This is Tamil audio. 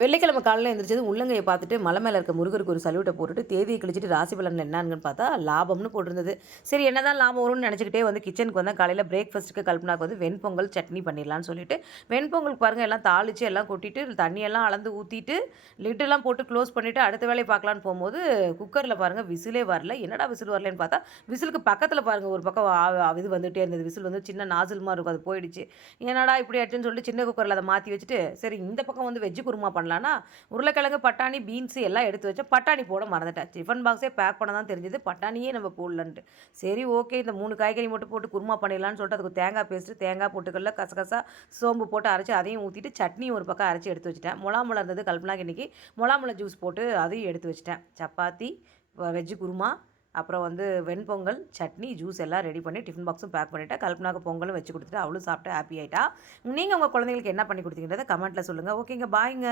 வெள்ளிக்கிழமை காலையில எந்திரிச்சதும் உள்ளங்கைய பார்த்துட்டு மலை மேல இருக்க முருகருக்கு ஒரு சல்யூட்ட போட்டுட்டு, தேதிய கிழிச்சிட்டு ராசி பலன் என்னான்னு பார்த்தா, லாபம்னு போட்டிருந்தது. சரி என்னதான் லாபம் வரும்னு நெனச்சுக்கிட்டே வந்து கிச்சனுக்கு வந்தேன். காலையில பிரேக்ஃபாஸ்ட்டுக்கு கல்பனாக்கு வந்து வெண்பொங்கல், சட்னி பண்ணிடலான்னு சொல்லிட்டு, வெண்பொங்கலுக்கு பாருங்க எல்லாம் தாளிச்சு, எல்லாம் கொட்டிட்டு, தண்ணியெல்லாம் அளந்து ஊத்திட்டு, லிட்டெல்லாம் போட்டு க்ளோஸ் பண்ணிட்டு, அடுத்த வேலைய பார்க்கலான்னு போம்போது, குக்கர்ல பாருங்க விசிலே வரல. என்னடா விசில் வரலன்னு பார்த்தா, விசிலுக்கு பக்கத்துல பாருங்க ஒரு பக்கம் இது வந்துட்டே இருந்தது. விசில் வந்து சின்ன நாசில் மாரி இருக்கும். அது போயிடுச்சு. என்னடா இப்படி ஆச்சுன்னு சொல்லிட்டு சின்ன குக்கர்ல அத மாத்தி வச்சுட்டு, சரி இந்த பக்கம் வந்து வெஜ் குருமா பண்ணலான்னா, உருளைக்கிழங்கு, பட்டாணி, பீன்ஸ் எல்லாம் எடுத்து வச்சேன். பட்டாணி போட மறந்துட்டேன். டிஃபன் பாக்ஸே பேக் பண்ண தான் தெரிஞ்சது. பட்டாணியே நம்ம போடலன்ட்டு. சரி ஓகே இந்த 3 காய்கறி மட்டும் போட்டு குருமா பண்ணிடலான்னு சொல்லிட்டு அதுக்கு தேங்காய் பேஸ்ட்டு, தேங்காய் பொட்டுக்கல்ல, கசகசா, சோம்பு போட்டு அரைச்சு அதையும் ஊத்திட்டு, சட்னி ஒரு பக்கம் அரைச்சு எடுத்து வச்சுட்டேன். மொளாம்பழம் இருந்தது கல்பனாக்கு இன்னைக்கு. மொளாம்பழம் ஜூஸ் போட்டு அதையும் எடுத்து வச்சுட்டேன். சப்பாத்தி, வெஜ் குருமா, அப்புறம் வந்து வெண்பொங்கல், சட்னி, ஜூஸ் எல்லாம் ரெடி பண்ணி டிஃபன் பாக்ஸும் பேக் பண்ணிட்டேன். கல்பனாக்கு பொங்கலும் வச்சு குடுத்துட்டு அவளும் சாப்பிட்டு ஹாப்பி ஆயிட்டா. நீங்க உங்க குழந்தைங்களுக்கு என்ன பண்ணி குடுத்தீங்கன்றத கமெண்ட்ல சொல்லுங்க. ஓகேங்க. பாய்ங்க.